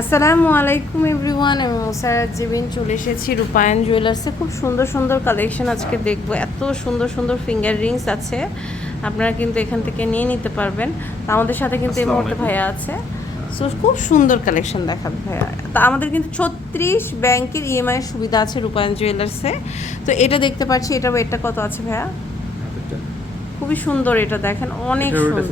আসসালামু আলাইকুম এভরিওয়ান আমি মোসারাত জিবিন চলে এসেছি রূপায়ণ জুয়েলার্সে খুব সুন্দর সুন্দর কালেকশন আজকে দেখব। এত সুন্দর সুন্দর ফিঙ্গার রিংস আছে। আপনারা কিন্তু এখান থেকে নিয়ে নিতে পারবেন। তো আমাদের সাথে কিন্তু এই মুহূর্তে ভাইয়া আছে। সো খুব সুন্দর কালেকশন দেখাবে ভাইয়া। তা আমাদের কিন্তু ছত্রিশ ব্যাংকের ইএমআই সুবিধা আছে রূপায়ণ জুয়েলার্সে তো এটা দেখতে পাচ্ছি এটা এটা কত আছে ভাইয়া? খুবই সুন্দর এটা দেখেন অনেক সুন্দর।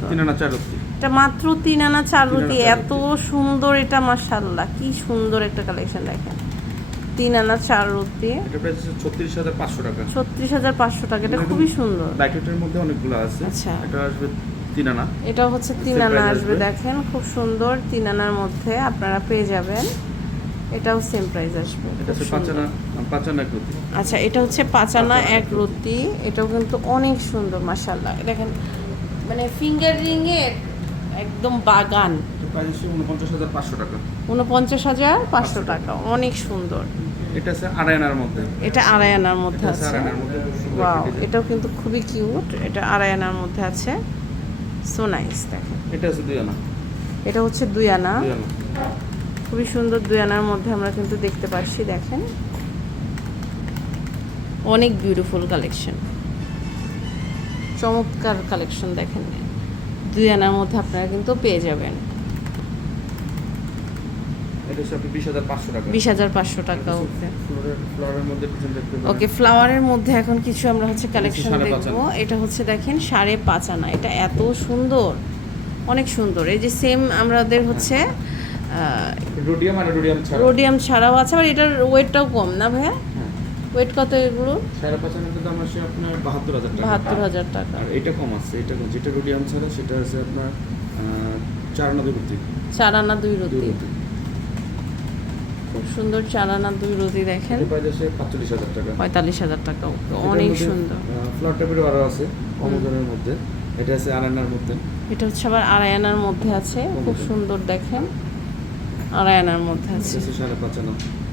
এটা মাত্র তিন আনা চার রুটি এত সুন্দর এটা মাশাল্লাহ কি সুন্দর একটা কালেকশন দেখেন। তিন আনা চার রুটি। এটা প্রাইস হচ্ছে ছত্রিশ হাজার পাঁচশো টাকা। ছত্রিশ হাজার পাঁচশো টাকা এটা খুবই সুন্দর। ব্যাকেটের মধ্যে অনেকগুলো আছে। আচ্ছা। এটা আসবে তিন আনা। এটা হচ্ছে তিন আনা আসবে। দেখেন খুব সুন্দর। তিন আনার মধ্যে আপনারা পেয়ে যাবেন। এটাও সেম প্রাইস আসবে এটা হচ্ছে পাঁচ আনা আচ্ছা এটা হচ্ছে পাঁচ আনা এক রুটি। এটাও কিন্তু অনেক সুন্দর মাশাল্লাহ দেখেন মানে ফিঙ্গার রিং এর একদম বাগান। উনপঞ্চাশ হাজার পাঁচশো টাকা। অনেক সুন্দর। এটা আছে মধ্যে। এটা আড়াই মধ্যে আছে। ওয়াও এটাও কিন্তু খুবই কিউট। এটা আড়াই মধ্যে আছে। সো নাইস এটা আছে দুই আনা। এটা হচ্ছে দুই আনা। দুই আনা। খুবই সুন্দর দুই আনার মধ্যে আমরা কিন্তু দেখতে পাচ্ছি দেখেন। অনেক বিউটিফুল কালেকশন চমৎকার কালেকশন দেখেন। দুই আনার মধ্যে আপনারা কিন্তু পেয়ে যাবেন। বিশ হাজার পাঁচশো টাকা। ওকে। ফ্লাওয়ারের মধ্যে এখন কিছু আমরা হচ্ছে কালেকশন সাড়ে দেখব। এটা হচ্ছে দেখেন সাড়ে পাঁচ আনা। এটা এত সুন্দর অনেক সুন্দর। এই যে সেম আমাদের হচ্ছে রোডিয়াম আর রোডিয়াম ছাড়া রোডিয়াম ছাড়াও আছে আবার এটার ওয়েটটাও কম না ভাইয়া? হ্যাঁ ওয়েট কত এগুলো? সাড়ে পাঁচ আনার দাম আসে আপনার বাহাত্তর হাজার টাকা। বাহাত্তর হাজার টাকা। আর এটা কম আছে এটা কম যেটা রোডিয়াম ছাড়া সেটা আছে আপনার চার আনা দুই রত্তি চার আনা দুই রতি খুব সুন্দর চার আনা দুই রতি দেখেন। পাঁচচল্লিশ হাজার টাকা। পঁয়তাল্লিশ হাজার টাকা। অনেক সুন্দর। ফ্লোর টাইপের আরও আছে অমোজনের মধ্যে। এটা আছে আরানার মধ্যে। এটা হচ্ছে আবার আড়াই আনার মধ্যে আছে খুব সুন্দর দেখেন। আড়াই আনার মধ্যে আছে। আছে সাড়ে পাঁচ আনা।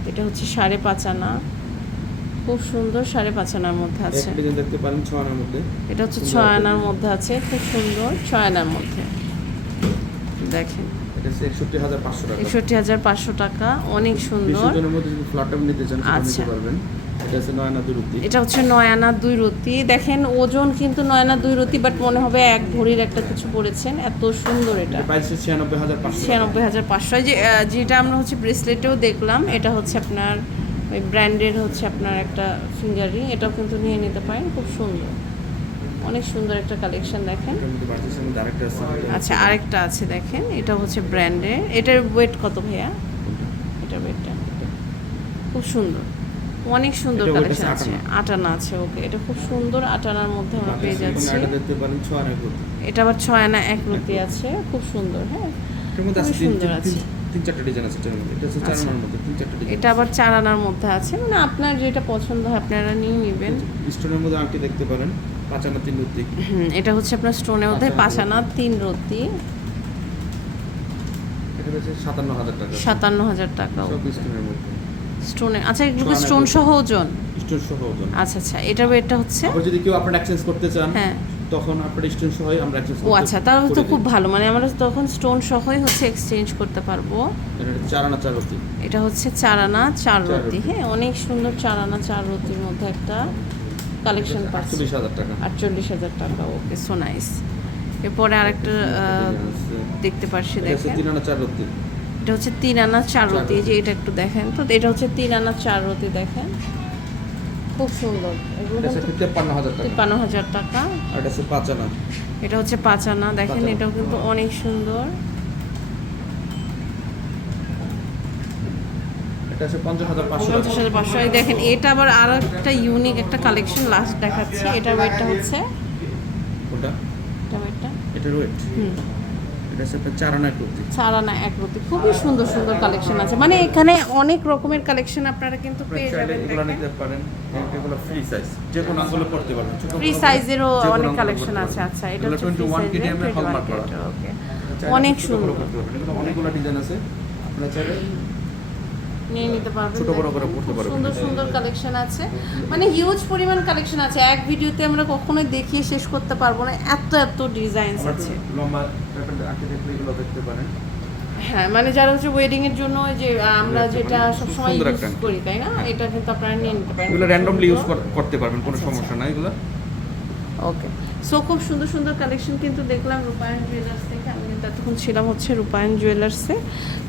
এটা হচ্ছে সাড়ে পাঁচ আনা। খুব সুন্দর সাড়ে পাঁচ আনার মধ্যে আছে। দেখতে পারেন আনার মধ্যে। এটা হচ্ছে ছয় আনার মধ্যে আছে খুব সুন্দর ছয় আনার মধ্যে। দেখেন। একষট্টি হাজার পাঁচশো টাকা। অনেক সুন্দর। আচ্ছা। এটা হচ্ছে নয় আনা দুই রতি দেখেন ওজন কিন্তু নয় আনা দুই রতি বাট মনে হবে এক ভরির একটা কিছু পড়েছেন। এত সুন্দর এটা। ছিয়ানব্বই হাজার পাঁচশো ছিয়ানব্বই হাজার পাঁচশো। যে যেটা আমরা হচ্ছে ব্রেসলেটেও দেখলাম এটা হচ্ছে আপনার ওই ব্র্যান্ডের হচ্ছে আপনার একটা ফিঙ্গারিং এটাও কিন্তু নিয়ে নিতে পারেন খুব সুন্দর। অনেক সুন্দর একটা কালেকশন দেখেন। আচ্ছা আরেকটা আছে দেখেন এটা হচ্ছে ব্র্যান্ডের। এটার ওয়েট কত ভাইয়া? এটার ওয়েটটা খুব সুন্দর। অনেক সুন্দর কালেকশন আছে আটানা আছে ওকে এটা খুব সুন্দর আটানার মধ্যে আমরা পেয়ে যাচ্ছি। এটা আবার ছয় আনা এক রুটি আছে। খুব সুন্দর হ্যাঁ। তিন সুন্দর আছে। তিন- চারটা ডিজাইন আছে এটার মধ্যে এটা হচ্ছে চার আচ্ছা। আনার মধ্যে তিন চারটা ডিজাইন এটা আবার চার আনার মধ্যে আছে মানে আপনার যেটা পছন্দ হয় আপনারা নিয়ে নেবেন। স্টোনের মধ্যে আংটি দেখতে পারেন পাঁচ আনা তিন হুম, এটা হচ্ছে আপনার স্টোনের মধ্যে পাঁচ আনা তিন রতি এটা হচ্ছে সাতান্ন হাজার টাকা। সাতান্ন হাজার টাকা সব স্টোনের মধ্যে। স্টোনে আচ্ছা এগুলো স্টোন। সহ ওজন? স্টোন সহ ওজন। আচ্ছা আচ্ছা এটার ওয়েটটা হচ্ছে? আবার যদি কেউ আপনার এক্সচেঞ্জ করতে চান হ্যাঁ। তখন আপনার স্টোন সহ আমরা এক্সচেঞ্জ ও আচ্ছা তাহলে তো খুব ভালো মানে আমরা তখন স্টোন সহই হচ্ছে এক্সচেঞ্জ করতে পারব। এটা চার আনা এটা হচ্ছে চার আনা চার চার রতি রতি। হ্যাঁ অনেক সুন্দর চার আনা চার রতির মধ্যে একটা কালেকশন পাচ্ছি। আটচল্লিশ হাজার টাকা। আটচল্লিশ হাজার টাকা ওকে সো নাইস এরপরে আরেকটা দেখতে এটা দেখেন। তিন আনা চার এটা হচ্ছে তিন আনা চার চার রতি যে এটা একটু দেখেন। তো এটা হচ্ছে তিন আনা চার রতি দেখেন। খুব সুন্দর। এগুলো তিপ্পান্ন হাজার টাকা। তিপ্পান্ন হাজার টাকা। আর এটা হচ্ছে পাঁচ আনা। এটা হচ্ছে পাঁচ আনা। দেখেন এটাও কিন্তু অনেক সুন্দর। দেখেন এটা আবার আরও একটা ইউনিক একটা কালেকশন লাস্ট দেখাচ্ছি। এটার ওয়েটটা হচ্ছে? ওটা? এটা ওয়েটটা এটা ওয়েট হুম। এটা হচ্ছে খুবই সুন্দর সুন্দর কালেকশন আছে। মানে এখানে অনেক রকমের কালেকশন আপনারা কিন্তু পেয়ে যাবেন এগুলো নিতে পারেন। এগুলো ফ্রি সাইজ যে কোনো আঙ্গুলে করতে পারবেন। ফ্রি সাইজেরও অনেক কালেকশন আছে। আচ্ছা এটা হচ্ছে 21 সাইজের এর হলমার্ক করা। ওকে অনেক সুন্দর। করতে পারবেন। এগুলো অনেকগুলো ডিজাইন আছে। আপনারা চাইলে নিয়ে নিতে পারবেন ছোট বড় করে পড়তে পারবেন। সুন্দর সুন্দর কালেকশন আছে। মানে হিউজ পরিমাণ কালেকশন আছে। এক ভিডিওতে আমরা কখনোই দেখিয়ে শেষ করতে পারব না। এত এত ডিজাইনস আছে। লম্বা প্যাটার্ন আঁকে দেখলে এগুলো দেখতে পারেন। হ্যাঁ মানে যারা হচ্ছে ওয়েডিং এর জন্য ওই যে আমরা যেটা। সবসময় সুন্দর ইউজ করি তাই না? হ্যাঁ। এটা কিন্তু আপনারা নিয়ে নিতে পারেন। এগুলো র্যান্ডমলি ইউজ করতে পারবেন কোনো আচ্ছা, সমস্যা নাই এগুলো। ওকে সো খুব সুন্দর সুন্দর কালেকশন কিন্তু দেখলাম রূপায়ণ জুয়েলার্স থেকে। আমি কিন্তু এতক্ষণ ছিলাম হচ্ছে রূপায়ণ জুয়েলার্সে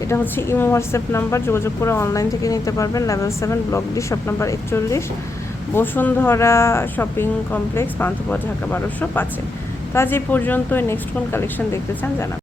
এটা হচ্ছে ইমো হোয়াটসঅ্যাপ নাম্বার যোগাযোগ করে অনলাইন থেকে নিতে পারবেন। Level seven block D shop number একচল্লিশ। বসুন্ধরা শপিং কমপ্লেক্স পান্থপথ ঢাকা বারোশো পাঁচে। তা যে পর্যন্ত নেক্সট কোন কালেকশন দেখতে চান জানাবেন।